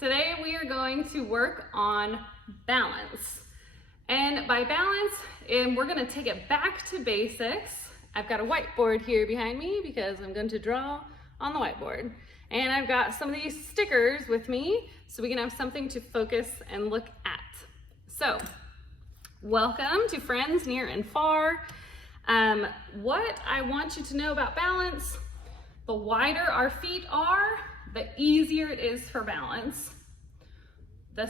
Today we are going to work on balance. And by balance, we're gonna take it back to basics. I've got a whiteboard here behind me because I'm going to draw on the whiteboard. And I've got some of these stickers with me so we can have something to focus and look at. So, welcome to friends near and far. What I want you to know about balance, the wider our feet are, the easier it is for balance. The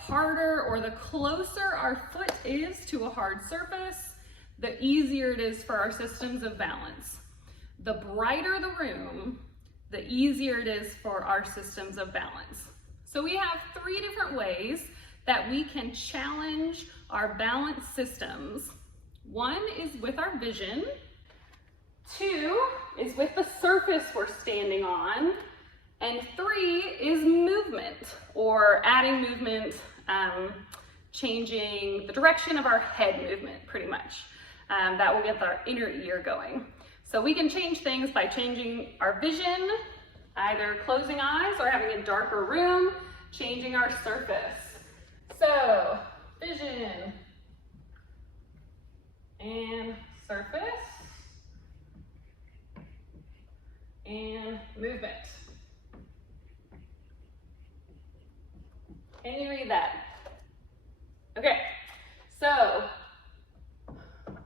harder or the closer our foot is to a hard surface, the easier it is for our systems of balance. The brighter the room, the easier it is for our systems of balance. So we have 3 different ways that we can challenge our balance systems. 1 is with our vision. 2 is with the surface we're standing on. And 3 is movement, or adding movement, changing the direction of our head movement, pretty much. That will get our inner ear going. So we can change things by changing our vision, either closing eyes or having a darker room, changing our surface. So, vision and surface and movement. Can you read that? Okay, so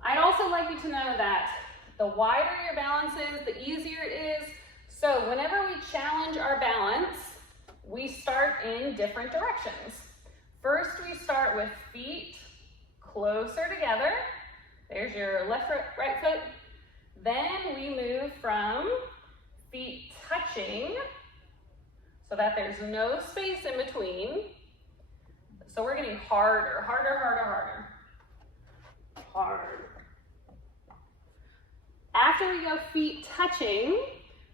I'd also like you to know that the wider your balance is, the easier it is. So whenever we challenge our balance, we start in different directions. First, we start with feet closer together. There's your left, right foot. Then we move from feet touching so that there's no space in between. So we're getting harder, hard. After we go feet touching,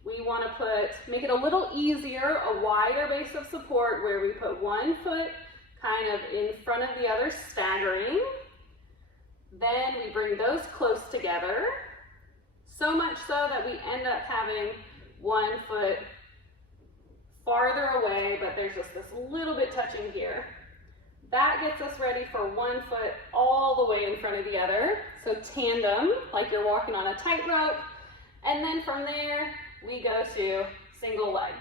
we want to make it a little easier, a wider base of support where we put one foot kind of in front of the other, staggering. Then we bring those close together, so much so that we end up having one foot farther away, but there's just this little bit touching here. That gets us ready for one foot all the way in front of the other. So tandem, like you're walking on a tightrope. And then from there, we go to single leg.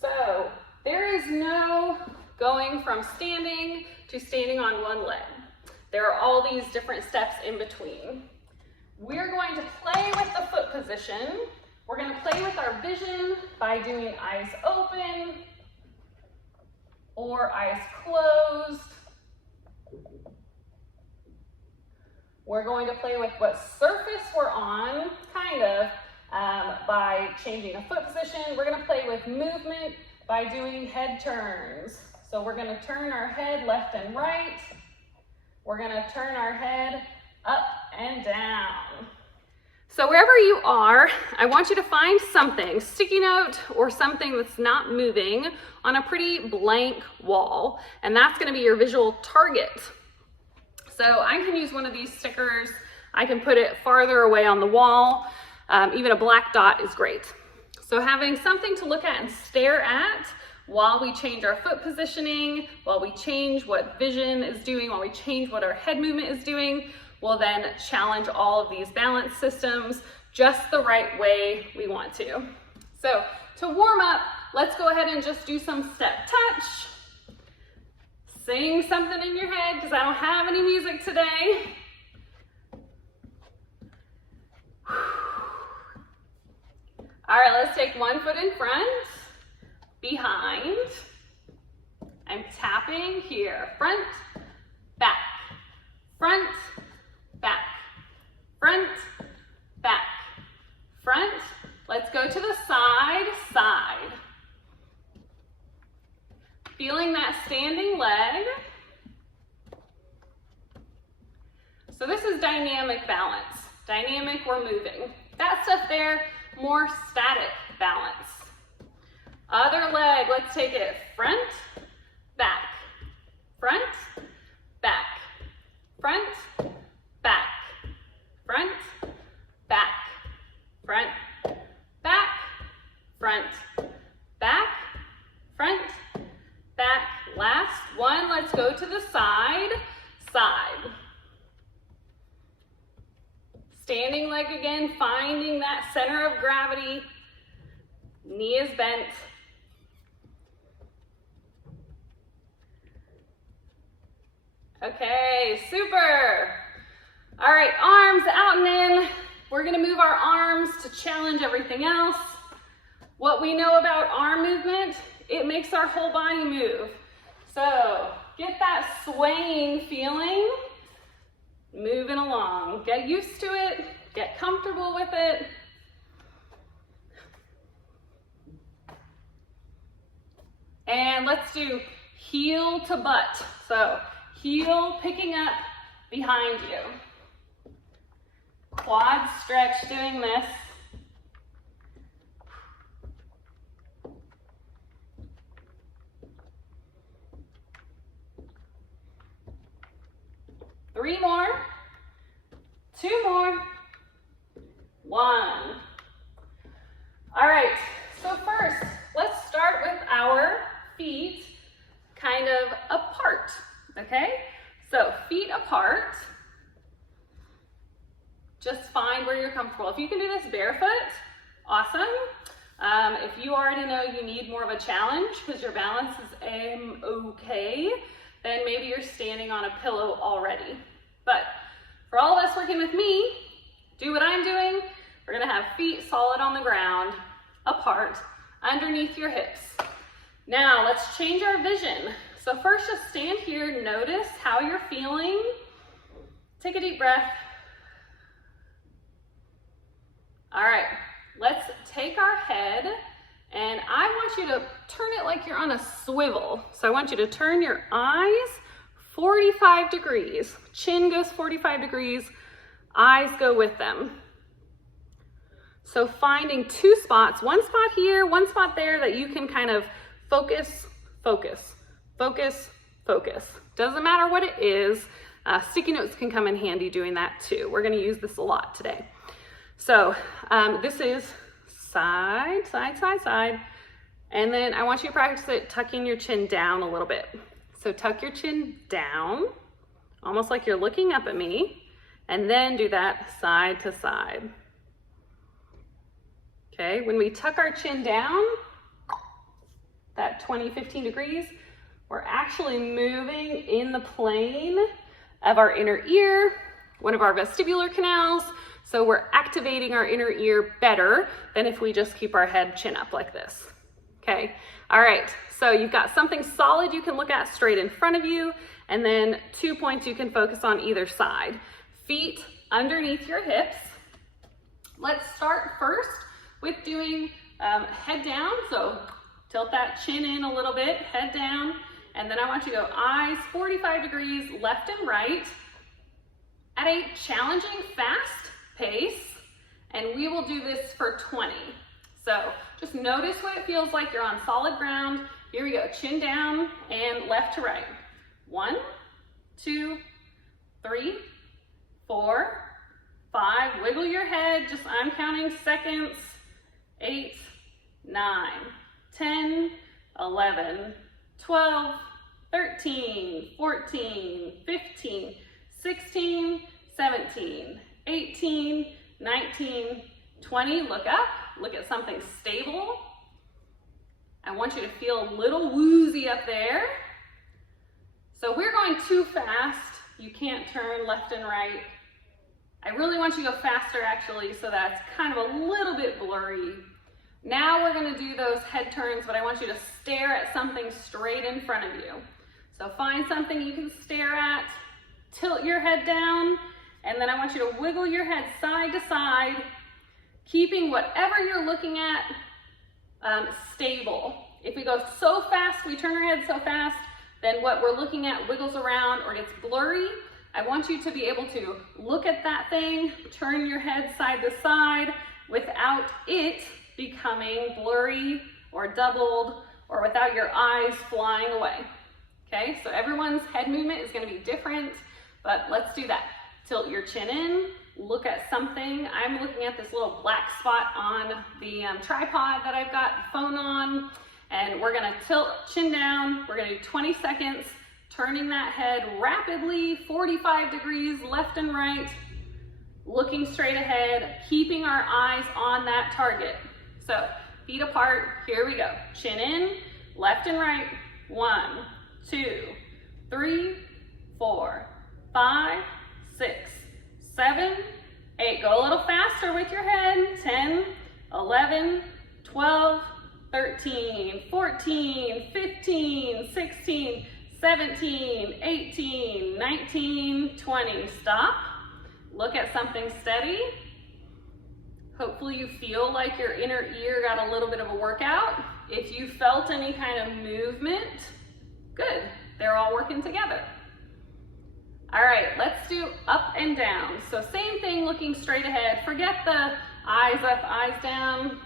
So there is no going from standing to standing on one leg. There are all these different steps in between. We're going to play with the foot position. We're going to play with our vision by doing eyes open or eyes closed. We're going to play with what surface we're on, by changing a foot position. We're going to play with movement by doing head turns. So we're going to turn our head left and right. We're going to turn our head up and down. So wherever you are, I want you to find something, sticky note or something that's not moving, on a pretty blank wall, and that's going to be your visual target. So I can use one of these stickers. I can put it farther away on the wall. Even a black dot is great. So having something to look at and stare at while we change our foot positioning, while we change what vision is doing, while we change what our head movement is doing, will then challenge all of these balance systems just the right way we want to. So to warm up, let's go ahead and just do some step touch. Sing something in your head because I don't have any music today. All right, let's take one foot in front, behind. I'm tapping here, front, back, front, back, front, back, front. Let's go to the side, side. Feeling that standing leg. So this is dynamic balance. Dynamic, we're moving. That stuff there, more static balance. Other leg, let's take it front, back, front, back, front, back, front, back, front, back, to the side, side. Standing leg again, finding that center of gravity. Knee is bent. Okay, super. All right, arms out and in. We're gonna move our arms to challenge everything else. What we know about arm movement, it makes our whole body move. So get that swaying feeling, moving along. Get used to it, get comfortable with it. And let's do heel to butt. So heel picking up behind you. Quad stretch doing this. Three more, two more, one. All right, so first, let's start with our feet kind of apart, okay? So feet apart, just find where you're comfortable. If you can do this barefoot, awesome. If you already know you need more of a challenge because your balance is okay, then maybe you're standing on a pillow already. But for all of us working with me, do what I'm doing. We're gonna have feet solid on the ground, apart, underneath your hips. Now let's change our vision. So first just stand here, notice how you're feeling. Take a deep breath. All right, let's take our head and I want you to turn it like you're on a swivel. So I want you to turn your eyes 45 degrees. Chin goes 45 degrees, eyes go with them. So finding two spots, one spot here, one spot there that you can kind of focus, focus, focus, focus. Doesn't matter what it is. Sticky notes can come in handy doing that too. We're gonna use this a lot today. So this is side, side, side, side. And then I want you to practice it tucking your chin down a little bit. So tuck your chin down, almost like you're looking up at me, and then do that side to side. Okay, when we tuck our chin down, that 20, 15 degrees, we're actually moving in the plane of our inner ear, one of our vestibular canals. So we're activating our inner ear better than if we just keep our head chin up like this. Okay, all right, so you've got something solid you can look at straight in front of you, and then 2 points you can focus on either side. Feet underneath your hips. Let's start first with doing head down. So tilt that chin in a little bit, head down, and then I want you to go eyes 45 degrees left and right at a challenging fast pace, and we will do this for 20. So just notice what it feels like. You're on solid ground. Here we go, chin down and left to right. 1, 2, 3, 4, 5. Wiggle your head, just I'm counting seconds. 8, 9, 10, 11, 12, 13, 14, 15, 16, 17, 18, 19, 20. Look up, look at something stable. I want you to feel a little woozy up there. So we're going too fast. You can't turn left and right. I really want you to go faster actually, so that's kind of a little bit blurry. Now we're gonna do those head turns, but I want you to stare at something straight in front of you. So find something you can stare at, tilt your head down, and then I want you to wiggle your head side to side, keeping whatever you're looking at stable. If we go so fast, we turn our head so fast, then what we're looking at wiggles around or gets blurry. I want you to be able to look at that thing, turn your head side to side without it becoming blurry or doubled or without your eyes flying away. Okay, so everyone's head movement is going to be different, but let's do that. Tilt your chin in, look at something. I'm looking at this little black spot on the tripod that I've got the phone on, and we're going to tilt chin down. We're going to do 20 seconds, turning that head rapidly, 45 degrees left and right, looking straight ahead, keeping our eyes on that target. So feet apart, here we go. Chin in, left and right. 1, 2, 3, 4, 5, 6, 7, 8. Go a little faster with your head. 10, 11, 12, 13, 14, 15, 16, 17, 18, 19, 20. Stop. Look at something steady. Hopefully you feel like your inner ear got a little bit of a workout. If you felt any kind of movement, good. They're all working together. All right, let's do up and down. So same thing, looking straight ahead. Forget the eyes up, eyes down.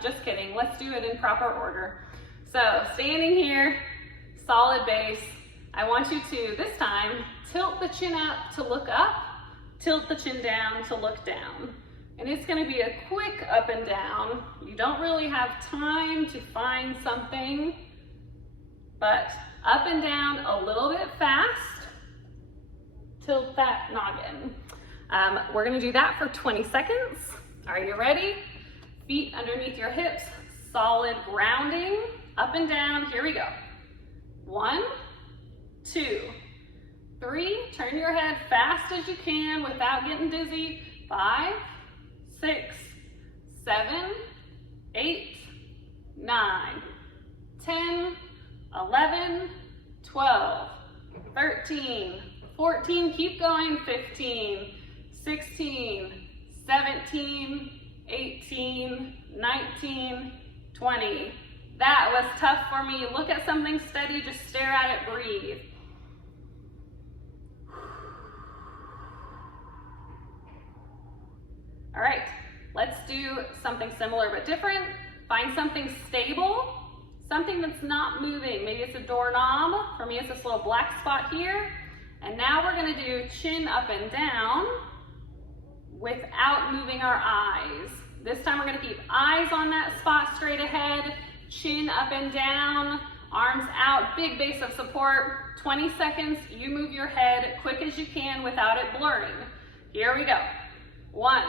Just kidding. Let's do it in proper order. So standing here, solid base. I want you to, this time, tilt the chin up to look up, tilt the chin down to look down. And it's gonna be a quick up and down. You don't really have time to find something, but up and down a little bit fast. Tilt that noggin. We're gonna do that for 20 seconds. Are you ready? Feet underneath your hips, solid grounding, up and down, here we go. 1, 2, 3, turn your head fast as you can without getting dizzy. 5, 6, 7, 8, 9, 10, 11, 12, 13, 14, keep going, 15, 16, 17, 18, 19, 20. That was tough for me. Look at something steady, just stare at it, breathe. All right, let's do something similar but different. Find something stable, something that's not moving. Maybe it's a doorknob. For me, it's this little black spot here. And now we're gonna do chin up and down without moving our eyes. This time we're gonna keep eyes on that spot straight ahead, chin up and down, arms out, big base of support. 20 seconds, you move your head quick as you can without it blurring. Here we go. 1,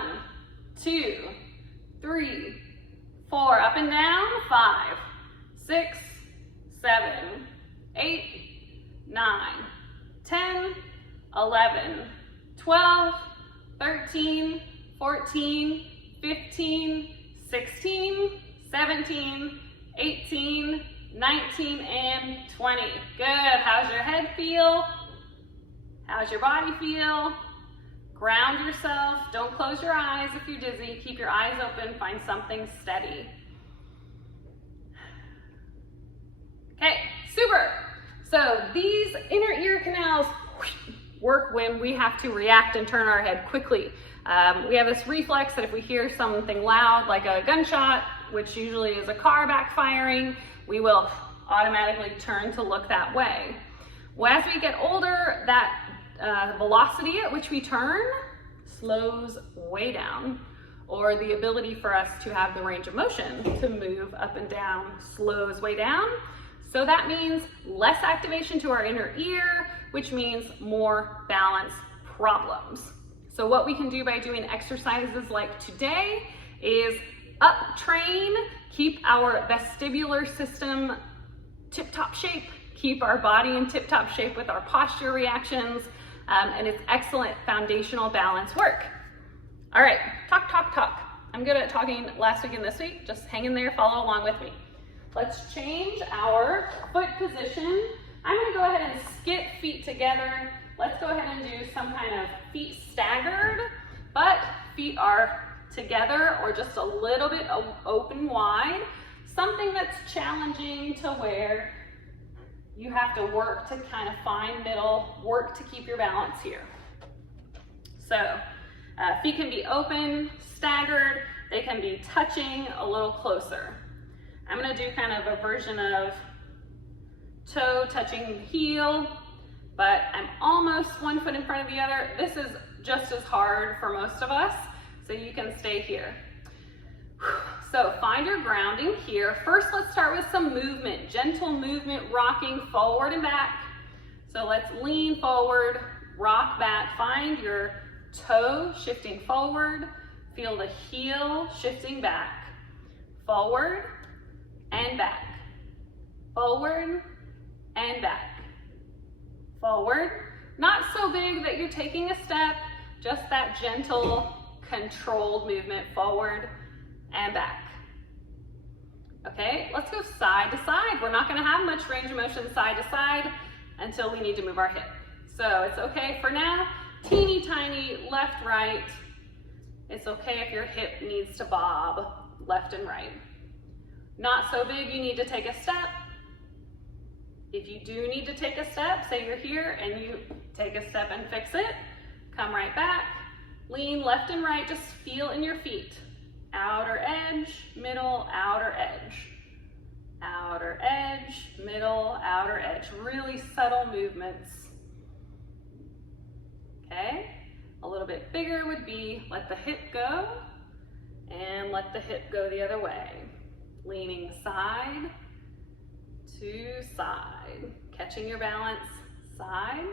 2, 3, 4, up and down, 5, 6, 7, 8, 9, 10, 11, 12, 13, 14, 15, 16, 17, 18, 19, and 20. Good. How's your head feel? How's your body feel? Ground yourself. Don't close your eyes if you're dizzy. Keep your eyes open. Find something steady. Okay, super. So these inner ear canals work when we have to react and turn our head quickly. We have this reflex that if we hear something loud like a gunshot, which usually is a car backfiring, we will automatically turn to look that way. Well, as we get older, that velocity at which we turn slows way down, or the ability for us to have the range of motion to move up and down slows way down. So that means less activation to our inner ear, which means more balance problems. So what we can do by doing exercises like today is up train, keep our vestibular system tip-top shape, keep our body in tip-top shape with our posture reactions, and it's excellent foundational balance work. All right, talk, talk, talk. I'm good at talking last week and this week. Just hang in there, follow along with me. Let's change our foot position. I'm gonna go ahead and skip feet together. Let's go ahead and do some kind of feet staggered, but feet are together or just a little bit open wide. Something that's challenging to where you have to work to kind of find middle, work to keep your balance here. So feet can be open, staggered, they can be touching a little closer. I'm gonna do kind of a version of toe touching heel, but I'm almost 1 foot in front of the other. This is just as hard for most of us, so you can stay here. So find your grounding here. First, let's start with some movement, gentle movement, rocking forward and back. So let's lean forward, rock back. Find your toe shifting forward. Feel the heel shifting back. Forward and back. Forward and back. Forward. Not so big that you're taking a step, just that gentle, controlled movement forward and back. Okay, let's go side to side. We're not gonna have much range of motion side to side until we need to move our hip. So it's okay for now, teeny tiny left, right. It's okay if your hip needs to bob left and right. Not so big you need to take a step. If you do need to take a step, say you're here and you take a step and fix it, come right back, lean left and right, just feel in your feet. Outer edge, middle, outer edge. Outer edge, middle, outer edge. Really subtle movements. Okay, a little bit bigger would be let the hip go and let the hip go the other way. Leaning side to side. Catching your balance, side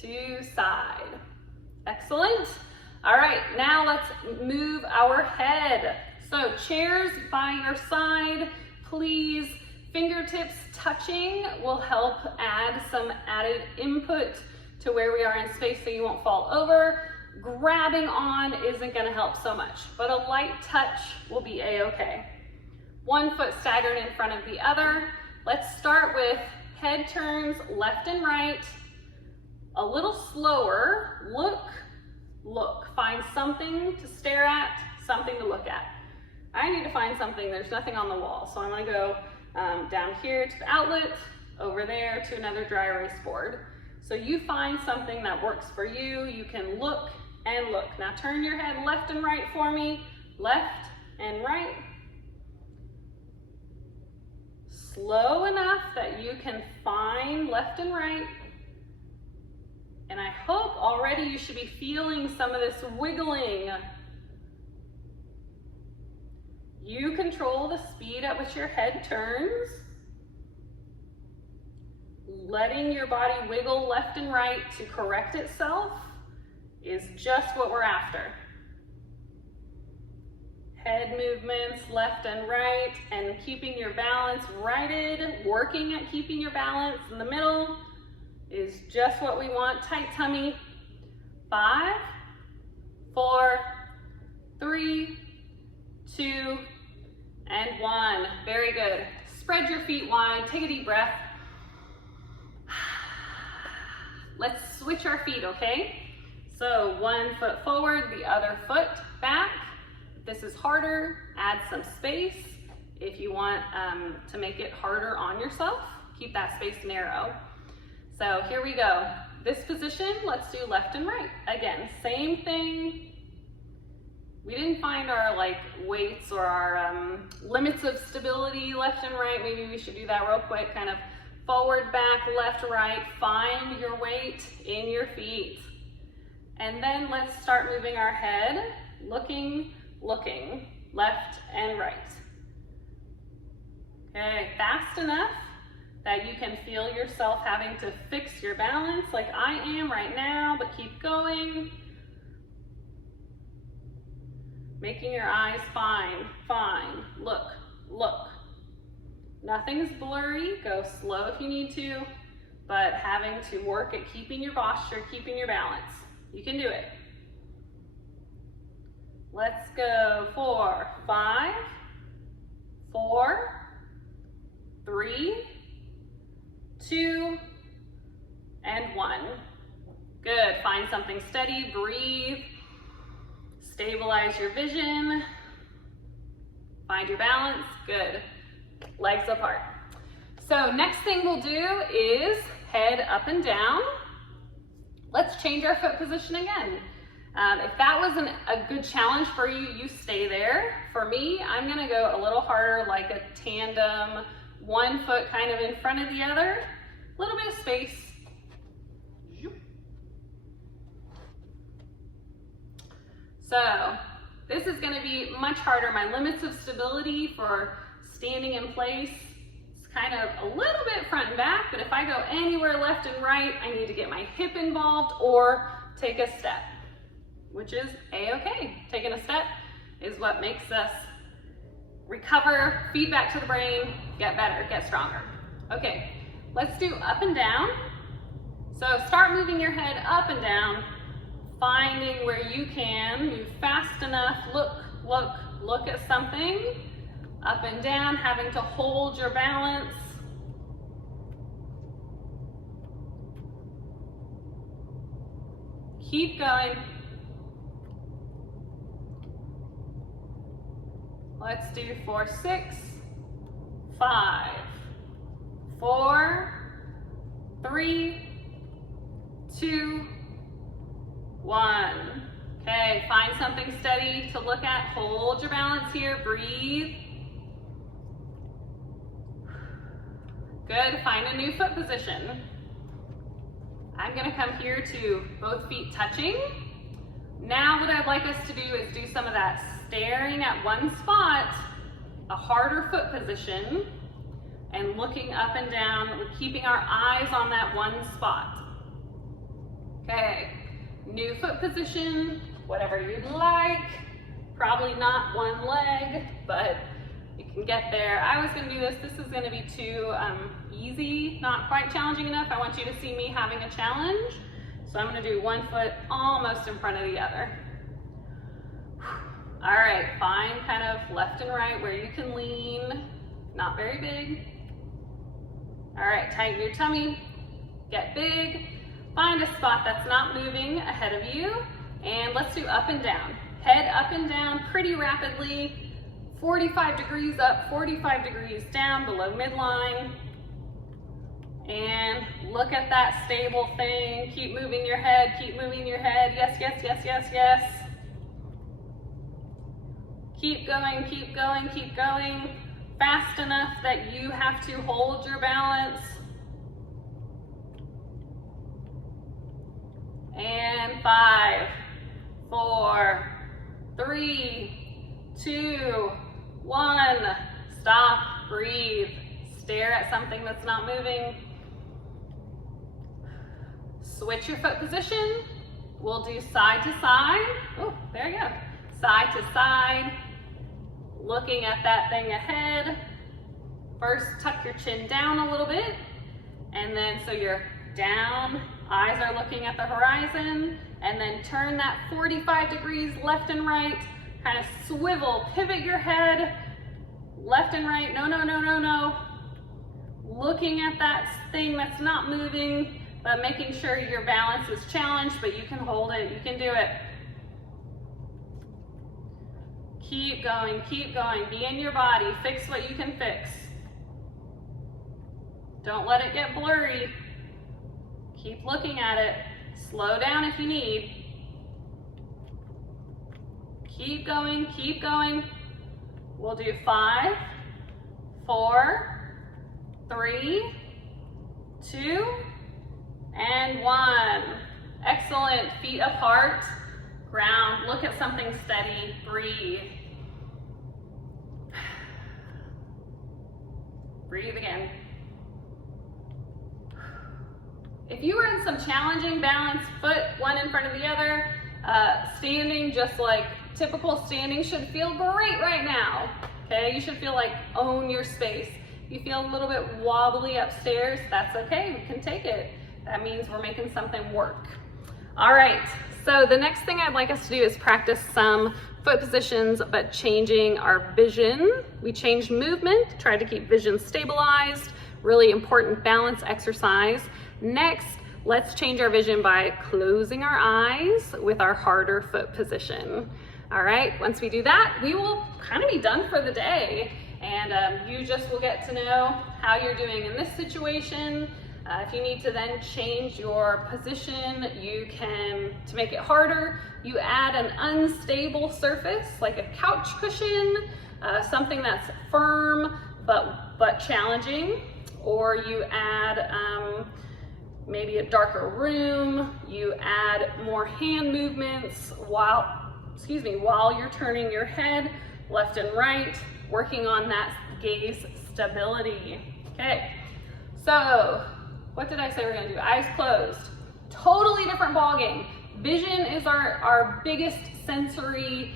to side. Excellent. All right, now let's move our head. So chairs by your side, please. Fingertips touching will help add some added input to where we are in space so you won't fall over. Grabbing on isn't gonna help so much, but a light touch will be a-okay. One foot staggered in front of the other. Let's start with head turns left and right. A little slower, look, look. Find something to stare at, something to look at. I need to find something, there's nothing on the wall. So I'm gonna go down here to the outlet, over there to another dry erase board. So you find something that works for you. You can look and look. Now turn your head left and right for me. Left and right. Slow enough that you can find left and right. And I hope already you should be feeling some of this wiggling. You control the speed at which your head turns. Letting your body wiggle left and right to correct itself is just what we're after. Head movements left and right, and keeping your balance righted, working at keeping your balance in the middle is just what we want. Tight tummy. 5, 4, 3, 2, and 1. Very good. Spread your feet wide, take a deep breath. Let's switch our feet, okay? So one foot forward, the other foot back. If this is harder, add some space. If you want to make it harder on yourself, keep that space narrow. So here we go. This position, let's do left and right. Again, same thing. We didn't find our weights or our limits of stability left and right. Maybe we should do that real quick, kind of forward, back, left, right. Find your weight in your feet. And then let's start moving our head, looking, looking, left and right. Okay, fast enough that you can feel yourself having to fix your balance like I am right now, but keep going. Making your eyes fine, look, look. Nothing's blurry, go slow if you need to, but having to work at keeping your posture, keeping your balance. You can do it. Let's go for 5, 4, 3, 2, and 1. Good, find something steady, breathe, stabilize your vision, find your balance, good. Legs apart. So next thing we'll do is head up and down. Let's change our foot position again. If that wasn't a good challenge for you, you stay there. For me, I'm gonna go a little harder, like a tandem, one foot kind of in front of the other, a little bit of space. So This is gonna be much harder. My limits of stability for standing in place, it's kind of a little bit front and back, but if I go anywhere left and right, I need to get my hip involved or take a step, which is a-okay. Taking a step is what makes us recover, feedback to the brain, get better, get stronger. Okay, let's do up and down. So start moving your head up and down, finding where you can, move fast enough, look at something, up and down, having to hold your balance. Keep going. Let's do 4, 6, 5, 4, 3, 2, 1. Okay, find something steady to look at. Hold your balance here, breathe. Good, find a new foot position. I'm gonna come here to both feet touching. Now what I'd like us to do is do some of that staring at one spot, a harder foot position, and looking up and down, keeping our eyes on that one spot. Okay, new foot position, whatever you'd like. Probably not one leg, but you can get there. I was gonna do this. This is gonna be too easy, not quite challenging enough. I want you to see me having a challenge. So I'm gonna do one foot almost in front of the other. All right, find kind of left and right where you can lean, not very big. All right, tighten your tummy, get big. Find a spot that's not moving ahead of you, and let's do up and down. Head up and down pretty rapidly, 45 degrees up, 45 degrees down below midline. And look at that stable thing. Keep moving your head, keep moving your head. Yes, yes, yes, yes, yes. Keep going, keep going, keep going. Fast enough that you have to hold your balance. And 5, 4, 3, 2, 1. Stop, breathe. Stare at something that's not moving. Switch your foot position. We'll do side to side. Oh, there you go. Side to side. Looking at that thing ahead. First, tuck your chin down a little bit. And then, so you're down, eyes are looking at the horizon. And then turn that 45 degrees left and right. Kind of swivel, pivot your head. Left and right, no, no, no, no, no. Looking at that thing that's not moving, but making sure your balance is challenged, but you can hold it, you can do it. Keep going, be in your body, fix what you can fix. Don't let it get blurry. Keep looking at it. Slow down if you need. Keep going, keep going. We'll do 5, 4, 3, 2, and 1. Excellent. Feet apart, ground. Look at something steady. Breathe. Breathe again. If you were in some challenging balance, foot one in front of the other, standing just like typical standing should feel great right now. Okay, you should feel like own your space. If you feel a little bit wobbly upstairs, that's okay, we can take it. That means we're making something work. All right, so the next thing I'd like us to do is practice some foot positions, but changing our vision. We changed movement, tried to keep vision stabilized, really important balance exercise. Next, let's change our vision by closing our eyes with our harder foot position. All right, once we do that, we will kind of be done for the day. And you just will get to know how you're doing in this situation. If you need to then change your position, you can, to make it harder, you add an unstable surface, like a couch cushion, something that's firm but challenging, or you add maybe a darker room, you add more hand movements while while you're turning your head left and right, working on that gaze stability. Okay, so what did I say we're gonna do? Eyes closed. Totally different ball game. Vision is our biggest sensory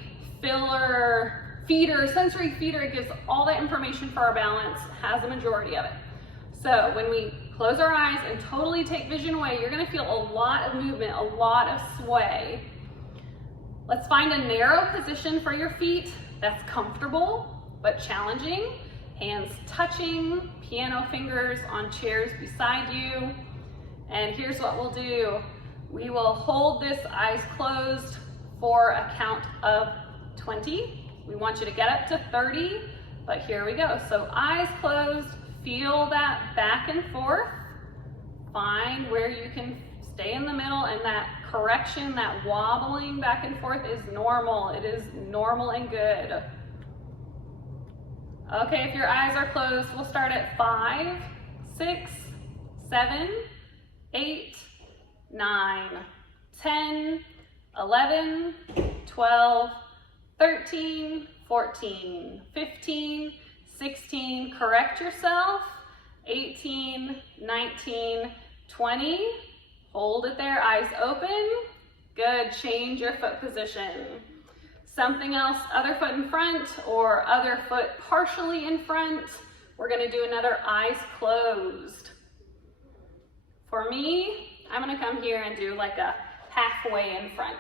sensory feeder. It gives all that information for our balance, has the majority of it. So when we close our eyes and totally take vision away, you're gonna feel a lot of movement, a lot of sway. Let's find a narrow position for your feet that's comfortable but challenging. Hands touching, piano fingers on chairs beside you. And here's what we'll do. We will hold this eyes closed for a count of 20. We want you to get up to 30, but here we go. So eyes closed, feel that back and forth. Find where you can stay in the middle, and that correction, that wobbling back and forth is normal. It is normal and good. Okay, if your eyes are closed, we'll start at 5, 6, 7, 8, 9, 10, 11, 12, 13, 14, 15, 16, correct yourself, 18, 19, 20, hold it there, eyes open, good, change your foot position. Something else, other foot in front or other foot partially in front. We're gonna do another eyes closed. For me, I'm gonna come here and do like a halfway in front.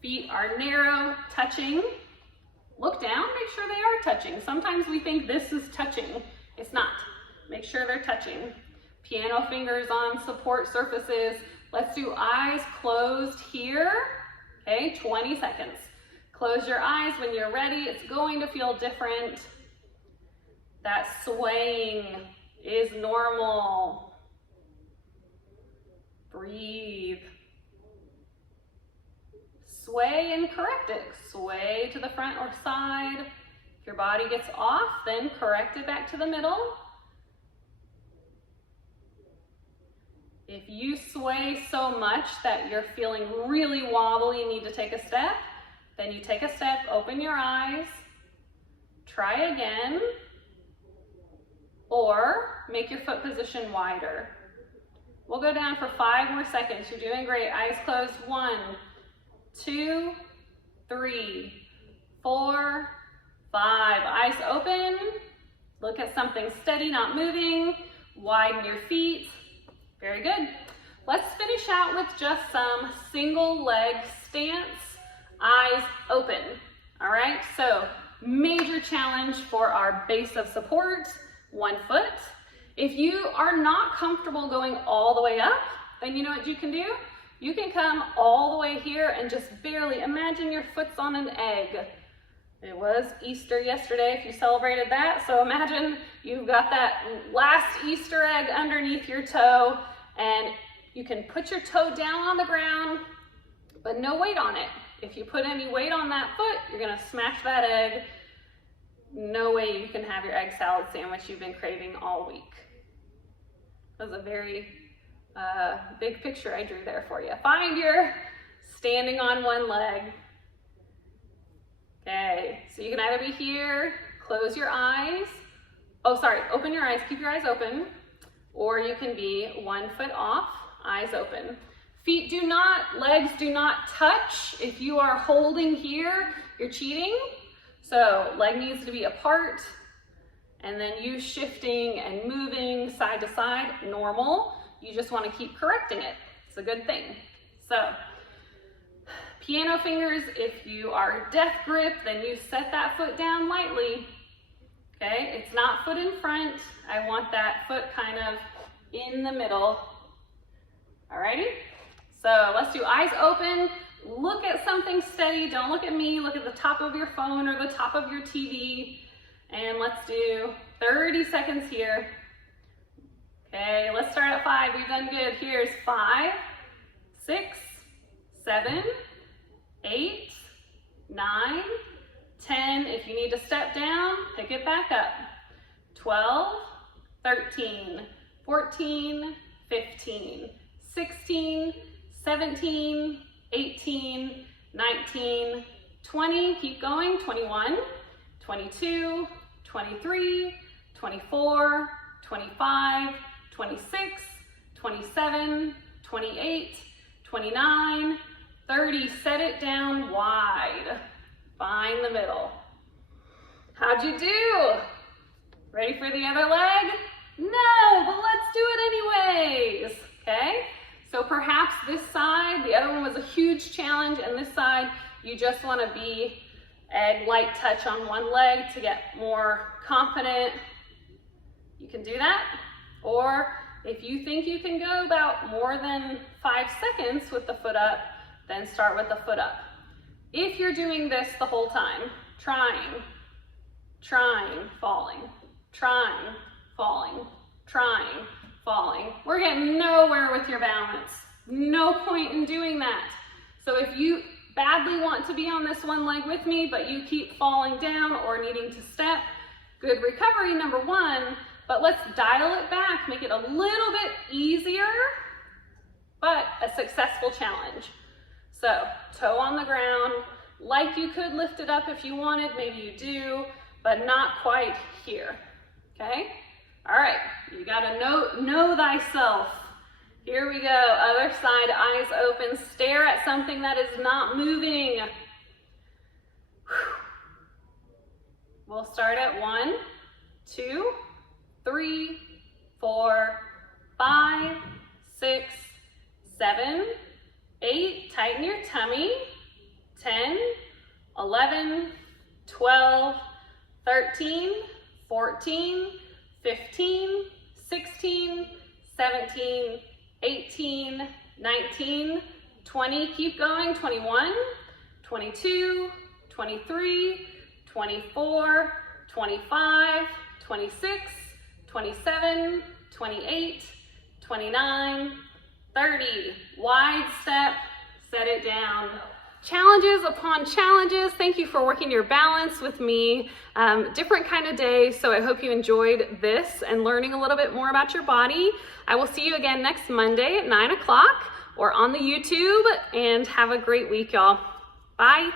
Feet are narrow, touching. Look down, make sure they are touching. Sometimes we think this is touching. It's not. Make sure they're touching. Piano fingers on support surfaces. Let's do eyes closed here. Okay, 20 seconds. Close your eyes when you're ready. It's going to feel different. That swaying is normal. Breathe. Sway and correct it. Sway to the front or side. If your body gets off, then correct it back to the middle. If you sway so much that you're feeling really wobbly and need to take a step, then you take a step, open your eyes, try again, or make your foot position wider. We'll go down for 5 more seconds. You're doing great. Eyes closed. 1, 2, 3, 4, 5. Eyes open. Look at something steady, not moving. Widen your feet. Very good. Let's finish out with just some single leg stance, eyes open. All right, so major challenge for our base of support, 1 foot. If you are not comfortable going all the way up, then you know what you can do? You can come all the way here and just barely imagine your foot's on an egg. It was Easter yesterday if you celebrated that, so imagine you've got that last Easter egg underneath your toe, and you can put your toe down on the ground, but no weight on it. If you put any weight on that foot, you're gonna smash that egg. No way you can have your egg salad sandwich you've been craving all week. That was a very big picture I drew there for you. Find your standing on one leg. Okay, so you can either be here, close your eyes. Oh, sorry, open your eyes, keep your eyes open. Or you can be 1 foot off, eyes open. Feet do not, legs do not touch. If you are holding here, you're cheating. So leg needs to be apart, and then you shifting and moving side to side, normal. You just want to keep correcting it. It's a good thing. So piano fingers, if you are death grip, then you set that foot down lightly. Okay, it's not foot in front. I want that foot kind of in the middle. Alrighty, so let's do eyes open. Look at something steady. Don't look at me. Look at the top of your phone or the top of your TV. And let's do 30 seconds here. Okay, let's start at 5. We've done good. Here's 5, 6, 7, 8, 9, 10. If you need to step down, pick it back up. 12, 13, 14, 15, 16, 17, 18, 19, 20, keep going, 21, 22, 23, 24, 25, 26, 27, 28, 29, 30. Set it down wide. Find the middle. How'd you do? Ready for the other leg? No, but let's do it anyways, okay? So perhaps this side, the other one was a huge challenge, and this side, you just want to be a light touch on one leg to get more confident. You can do that. Or if you think you can go about more than 5 seconds with the foot up, then start with the foot up. If you're doing this the whole time, trying, falling, trying, falling, trying, falling, we're getting nowhere with your balance. No point in doing that. So if you badly want to be on this one leg with me, but you keep falling down or needing to step, good recovery, number one, but let's dial it back, make it a little bit easier, but a successful challenge. So toe on the ground, like you could lift it up if you wanted, maybe you do, but not quite here, okay? All right, you gotta know thyself. Here we go, other side, eyes open, stare at something that is not moving. We'll start at 1, 2, 3, 4, 5, 6, 7, 8, tighten your tummy, 10, 11, 12, 13, 14, 15, 16, 17, 18, 19, 20, keep going, 21, 22, 23, 24, 25, 26, 27, 28, 29, 30. Wide step, set it down. Challenges upon challenges. Thank you for working your balance with me. Different kind of day, so I hope you enjoyed this and learning a little bit more about your body. I will see you again next Monday at 9 o'clock or on the YouTube, and have a great week, y'all. Bye.